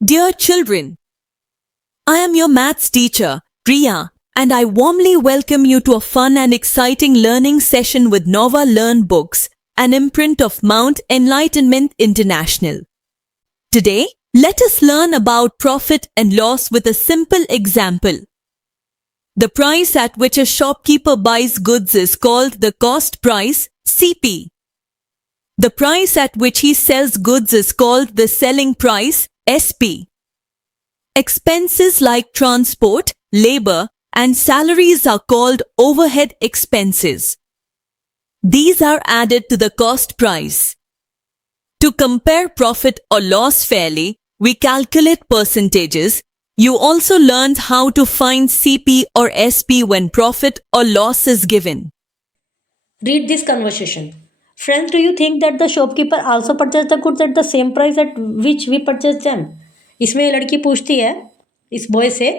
Dear children, I am your maths teacher, Priya, and I warmly welcome you to a fun and exciting learning session with Nova Learn Books, an imprint of Mount Enlightenment International. Today, let us learn about profit and loss with a simple example. The price at which a shopkeeper buys goods is called the cost price, CP. The price at which he sells goods is called the selling price, SP. Expenses like transport, labor, and salaries are called overhead expenses. These are added to the cost price. To compare profit or loss fairly, we calculate percentages. You also learned how to find CP or SP when profit or loss is given. Read this conversation. Friends, do you think that the shopkeeper also purchased the goods at the same price at which we purchased them? इसमें ये लड़की पूछती है इस boy से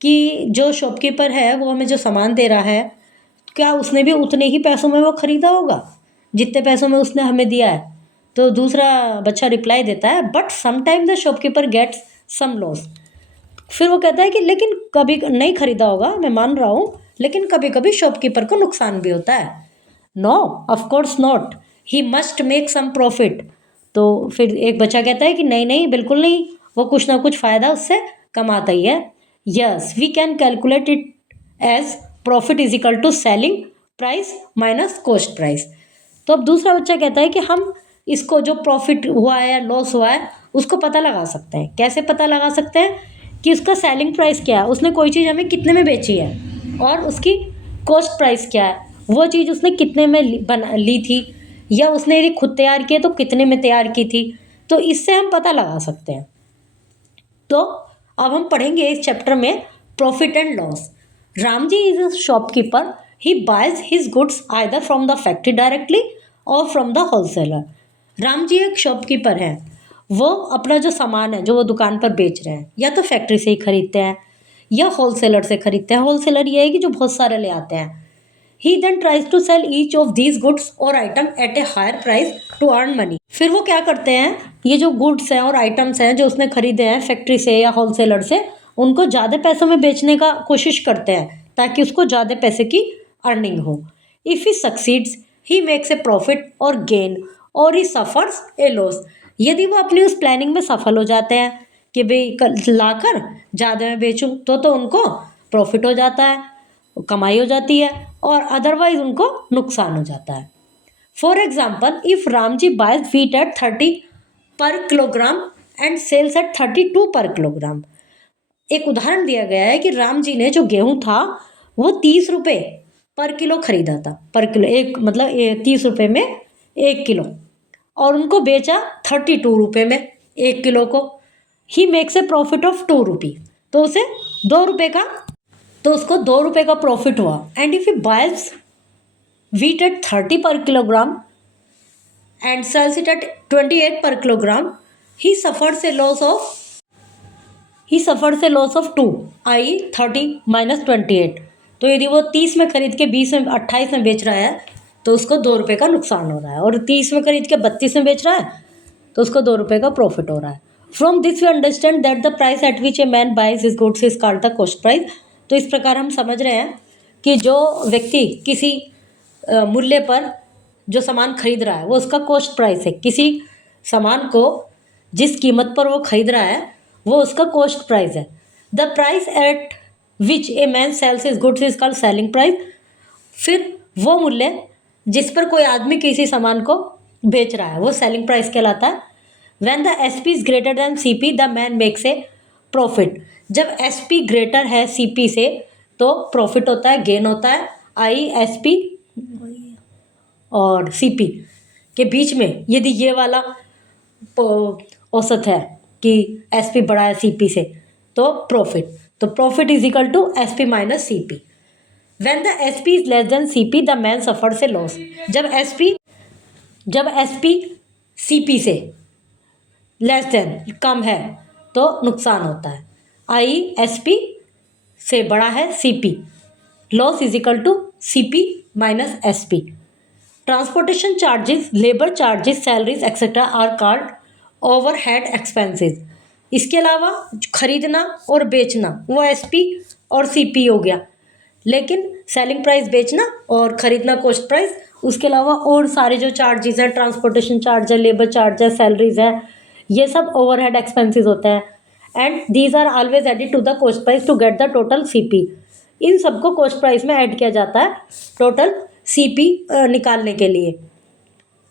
कि जो shopkeeper है वो हमें जो सामान दे रहा है क्या उसने भी उतने ही पैसों में वो खरीदा होगा जितने पैसों में उसने हमें दिया है। तो दूसरा बच्चा रिप्लाई देता है but sometime the shopkeeper gets some loss. फिर वो कहता है कि लेकिन कभी नहीं खरीदा होगा, मैं मान रहा हूँ, लेकिन कभी कभी शॉपकीपर को नुकसान भी होता है। No of course not, he must make some profit. तो फिर एक बच्चा कहता है कि नहीं नहीं बिल्कुल नहीं, वो कुछ ना कुछ फ़ायदा उससे कमाता ही है। Yes we can calculate it as profit is equal to selling price minus cost price. तो अब दूसरा बच्चा कहता है कि हम इसको जो प्रॉफिट हुआ है या लॉस हुआ है उसको पता लगा सकते हैं। कैसे पता लगा सकते हैं कि उसका सेलिंग प्राइस क्या है, उसने कोई चीज़ हमें कितने में बेची है, और उसकी कॉस्ट प्राइस क्या है, वो चीज़ उसने कितने में ली थी, या उसने यदि खुद तैयार की है तो कितने में तैयार की थी। तो इससे हम पता लगा सकते हैं। तो अब हम पढ़ेंगे इस चैप्टर में profit and loss. Ram ji is a shopkeeper, he buys his goods either from the factory directly और from the wholesaler. Ram ji एक शॉपकीपर हैं, वो अपना जो सामान है जो वो दुकान पर बेच रहे हैं या तो फैक्ट्री से ही खरीदते हैं या होलसेलर से खरीदते हैं। होलसेलर ये है कि जो बहुत सारे ले आते हैं। He then tries to sell each of these goods और item at a higher price to earn money. फिर वो क्या करते हैं, ये जो गुड्स हैं और आइटम्स हैं जो उसने खरीदे हैं फैक्ट्री से या होलसेलर से, उनको ज़्यादा पैसों में बेचने का कोशिश करते हैं ताकि उसको ज़्यादा पैसे की अर्निंग हो। If he succeeds he makes a profit और गेन, और ही सफर्स ए लॉस। यदि वो अपनी उस प्लानिंग में सफल हो जाते हैं कि भाई लाकर ज़्यादा में बेचूं तो उनको प्रॉफिट हो जाता है, कमाई हो जाती है, और अदरवाइज उनको नुकसान हो जाता है। For example if Ram ji buys wheat at 30 पर किलोग्राम एंड सेल्स एट 32 पर किलोग्राम। एक उदाहरण दिया गया है कि राम जी ने जो गेहूं था वो 30 रुपये पर किलो खरीदा था, पर किलो एक मतलब 30 रुपये में 1 किलो, और उनको बेचा 32 रुपये में 1 किलो को। He makes a profit of 2 रुपी, तो उसे 2 रुपये का, तो उसको 2 रुपये का प्रॉफिट हुआ। And if he buys wheat at 30 per kilogram and sells it at 28 per kilogram, he suffers a loss of 2, i.e. 30 minus 28। तो यदि वो 30 में खरीद के 20 में 28 में बेच रहा है तो उसको 2 रुपये का नुकसान हो रहा है, और 30 में खरीद के 32 में बेच रहा है तो उसको 2 रुपये का प्रॉफिट हो रहा है। From this we understand that the price at which a man buys his goods is called the cost price. तो इस प्रकार हम समझ रहे हैं कि जो व्यक्ति किसी मूल्य पर जो सामान खरीद रहा है वो उसका कॉस्ट प्राइस है। किसी सामान को जिस कीमत पर वो खरीद रहा है वो उसका कॉस्ट प्राइस है। The price at which a man sales his goods is called selling price. फिर वो मूल्य जिस पर कोई आदमी किसी सामान को बेच रहा है वो सेलिंग प्राइस कहलाता है। When the S P is greater than C P the man makes a profit. जब एस पी ग्रेटर है सी पी से तो प्रॉफिट होता है, गेन होता है, आई एस पी और सीपी के बीच में यदि ये वाला औसत है कि एसपी बड़ा है सीपी से तो profit is equal to SP minus CP. When the SP is less than CP the man suffers a loss. जब एसपी सीपी से लेस देन कम है तो नुकसान होता है, आई एसपी से बड़ा है CP. Loss is equal to CP minus SP. Transportation charges, labor charges, salaries, etc. are called overhead expenses. इसके अलावा खरीदना और बेचना वो एसपी और सीपी हो गया, लेकिन सेलिंग प्राइस बेचना और खरीदना कॉस्ट प्राइस, उसके अलावा और सारे जो चार्जेस हैं, ट्रांसपोर्टेशन चार्ज है, लेबर चार्ज है, सैलरीज है, ये सब ओवरहेड एक्सपेंसेस होते हैं and these are always added to the cost price to get the total CP. इन सबको कॉस्ट प्राइस में ऐड किया जाता है टोटल सीपी निकालने के लिए।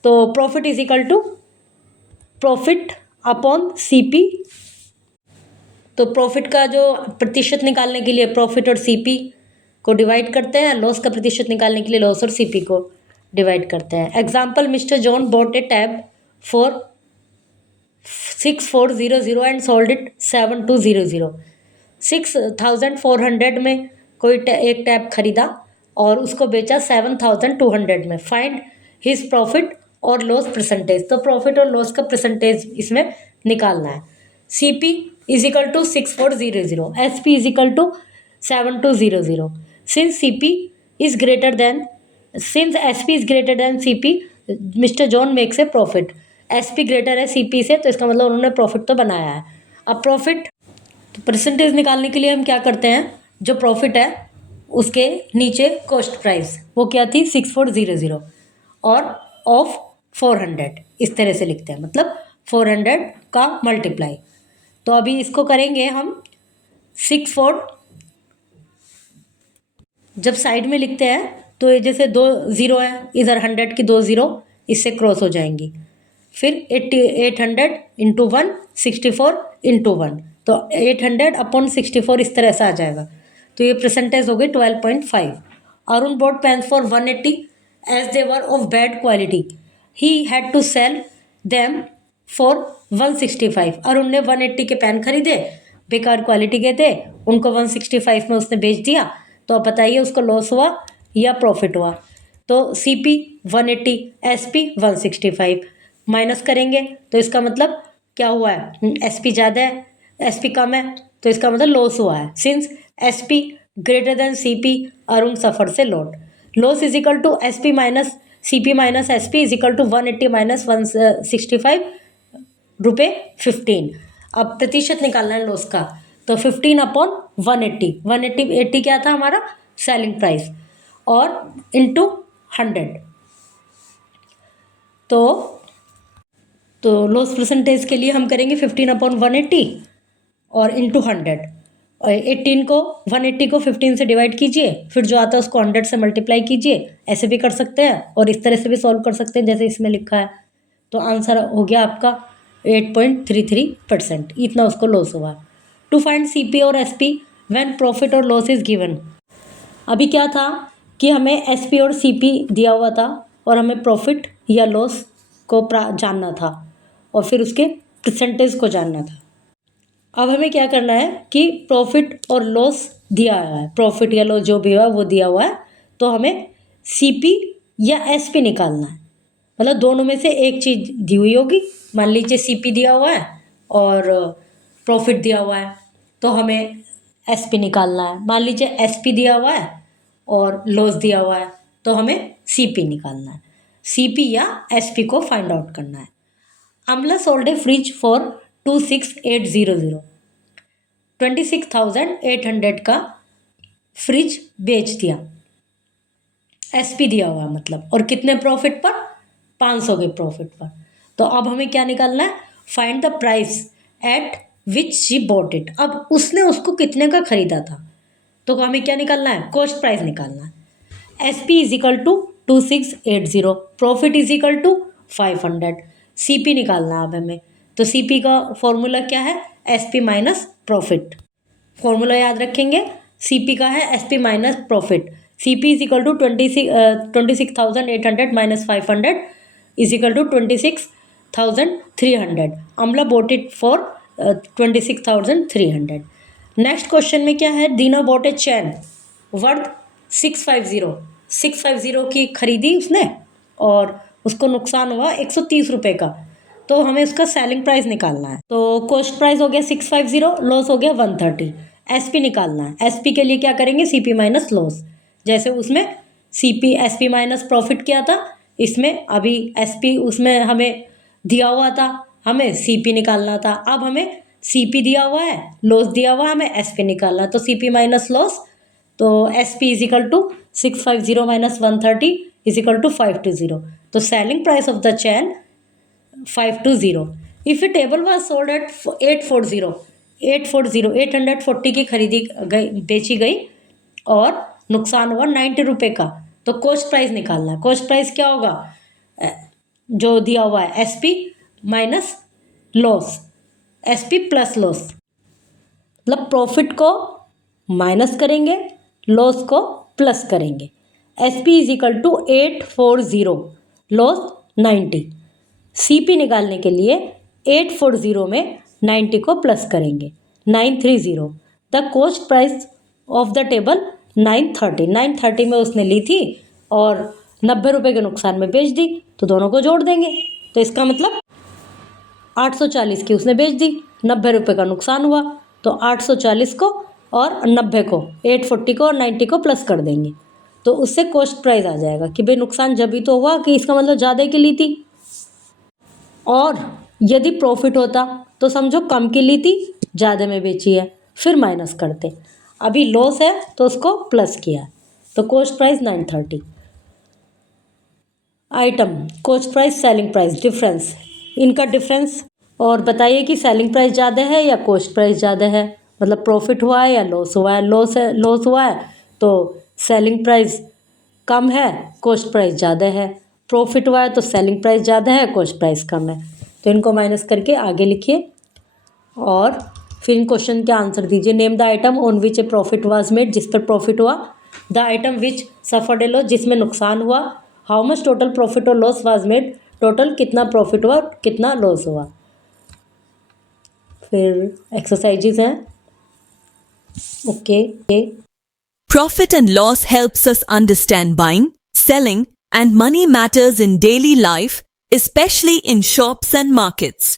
तो profit is equal to profit upon CP. तो प्रॉफिट का जो प्रतिशत निकालने के लिए प्रॉफिट और सीपी को डिवाइड करते हैं, लॉस का प्रतिशत निकालने के लिए लॉस और सीपी को डिवाइड करते हैं। Example, mister John bot A tab for 6400 and sold it 7200। 6400 में कोई एक टैब खरीदा और उसको बेचा 7200 में। फाइंड हिज प्रॉफिट और लॉस परसेंटेज। तो प्रॉफिट और लॉस का परसेंटेज इसमें निकालना है। CP is equal to 6400, SP is equal to 7200। Since CP is greater than since SP is greater than CP, mister John makes a profit. SP greater है CP से, तो इसका मतलब उन्होंने प्रॉफिट तो बनाया है। अब प्रॉफिट परसेंटेज निकालने के लिए हम क्या करते हैं, जो प्रॉफिट है उसके नीचे कॉस्ट प्राइस वो क्या थी 6400 और ऑफ 400, इस तरह से लिखते हैं, मतलब 400 का मल्टीप्लाई। तो अभी इसको करेंगे हम 64, जब साइड में लिखते हैं तो ये जैसे 2 0 है, इधर 100 की 2 0 इससे क्रॉस हो जाएंगी, फिर 800 इंटू 1 64 इंटू 1, तो 800 अपॉन 64 इस तरह से आ जाएगा। तो ये परसेंटेज हो गई 12.5। Arun bought pens for 180 as they were of bad quality, he had to sell them for 165। Arun ने 180 के पेन खरीदे, बेकार क्वालिटी के थे, उनको 165 में उसने बेच दिया। तो अब बताइए उसको लॉस हुआ या प्रॉफिट हुआ। तो सीपी 180, एसपी 165 माइनस करेंगे तो इसका मतलब क्या हुआ है, एसपी ज़्यादा है एसपी कम है, तो इसका मतलब लॉस हुआ है। Since SP greater than CP, अरुण सफर से loss is equal to SP minus CP minus SP is equal to 180 minus 165 रुपये 15। अब प्रतिशत निकालना है लॉस का, तो 15 अपॉन 180, 180 क्या था हमारा सेलिंग प्राइस, और इंटू 100। तो लॉस परसेंटेज के लिए हम करेंगे 15 अपॉन 180 और इंटू 100, और 18 को 180 को 15 से डिवाइड कीजिए, फिर जो आता है उसको 100 से मल्टीप्लाई कीजिए। ऐसे भी कर सकते हैं और इस तरह से भी सॉल्व कर सकते हैं जैसे इसमें लिखा है। तो आंसर हो गया आपका 8.33%, इतना उसको लॉस हुआ। टू फाइंड सीपी और एसपी व्हेन प्रॉफिट और लॉस इज गिवन। अभी क्या था कि हमें एसपी और सीपी दिया हुआ था और हमें प्रॉफिट या लॉस को जानना था और फिर उसके परसेंटेज को जानना था। अब हमें क्या करना है कि प्रॉफिट और लॉस दिया हुआ है, प्रॉफिट या लॉस जो भी हुआ वो दिया हुआ है, तो हमें सीपी या एसपी निकालना है। मतलब दोनों में से एक चीज़ दी हुई होगी, मान लीजिए सीपी दिया हुआ है और प्रॉफिट दिया हुआ है, तो हमें एसपी निकालना है। मान लीजिए एसपी दिया हुआ है और लॉस दिया हुआ है, तो हमें सीपी निकालना है। सीपी या एसपी को फाइंड आउट करना है। अमला सोल्ड ए फ्रिज फॉर 26800, 26,800 का फ्रिज बेच दिया, एसपी दिया हुआ मतलब, और कितने प्रॉफिट पर, 500 के प्रॉफिट पर। तो अब हमें क्या निकालना है, find the price at which she bought it. अब उसने उसको कितने का खरीदा था, तो हमें क्या निकालना है, कॉस्ट प्राइस निकालना है। SP is equal to 2680, profit is equal to 500, CP निकालना है अब हमें। तो सीपी का फॉर्मूला क्या है, एसपी माइनस प्रॉफिट। फॉर्मूला याद रखेंगे, सीपी का है SP minus profit. CP is equal to 26,800 minus 500 is equal to 26,300। Amala bought it for 26,300। Next question में क्या है, दीना बॉट ए चैन वर्थ 650 की खरीदी उसने और उसको नुकसान हुआ 130 रुपये का। तो हमें उसका सेलिंग प्राइस निकालना है। तो कॉस्ट प्राइस हो गया 650, लॉस हो गया 130। एसपी निकालना है। एसपी के लिए क्या करेंगे, सीपी माइनस लॉस। जैसे उसमें सीपी एसपी माइनस प्रॉफिट किया था, इसमें अभी एसपी उसमें हमें दिया हुआ था, हमें सीपी निकालना था। अब हमें सीपी दिया हुआ है, लॉस दिया हुआ है, हमें एसपी निकालना है, तो सीपी माइनस लॉस, तो SP is equal to 650 minus 130 is equal to 520. तो selling price of the chain 520. If a table was sold at 840 की खरीदी गई, बेची गई और नुकसान हुआ 90 रुपये का, तो कॉस्ट प्राइस निकालना है. कॉस्ट प्राइस क्या होगा, जो दिया हुआ है SP minus loss, SP plus loss, मतलब प्रॉफिट को माइनस करेंगे, लॉस को प्लस करेंगे. SP is equal to 840, loss 90. CP निकालने के लिए 840 में 90 को प्लस करेंगे, 930. The cost price of the table 930 में उसने ली थी और 90 रुपये के नुकसान में बेच दी, तो दोनों को जोड़ देंगे. तो इसका मतलब 840 की उसने बेच दी, 90 रुपये का नुकसान हुआ, तो 840 को और 90 को, 840 को और 90 को प्लस कर देंगे, तो उससे कॉस्ट प्राइस आ जाएगा कि भाई नुकसान जब भी तो हुआ कि इसका मतलब ज़्यादा की ली थी, और यदि प्रॉफिट होता तो समझो कम की ली थी, ज़्यादा में बेची है, फिर माइनस करते. अभी लॉस है तो उसको प्लस किया, तो cost price 930. Item cost price, selling price, difference, इनका डिफरेंस, और बताइए कि सेलिंग प्राइस ज़्यादा है या कॉस्ट प्राइस ज़्यादा है, मतलब प्रॉफिट हुआ है या लॉस हुआ है. लॉस हुआ है तो सेलिंग प्राइस कम है, कॉस्ट प्राइस ज़्यादा है. प्रॉफिट हुआ है तो सेलिंग प्राइस ज़्यादा है, कॉस्ट प्राइस कम है. तो इनको माइनस करके आगे लिखिए और फिर इन क्वेश्चन के आंसर दीजिए. Name the item on which A profit was made, जिस पर प्रॉफिट हुआ. The item which suffered A loss, जिसमें नुकसान हुआ. हाउ मच टोटल प्रॉफिट और लॉस वाज मेड, टोटल कितना प्रॉफिट हुआ कितना लॉस हुआ. फिर एक्सरसाइजेज हैं. Okay. Profit and loss helps us understand buying, selling, and money matters in daily life, especially in shops and markets.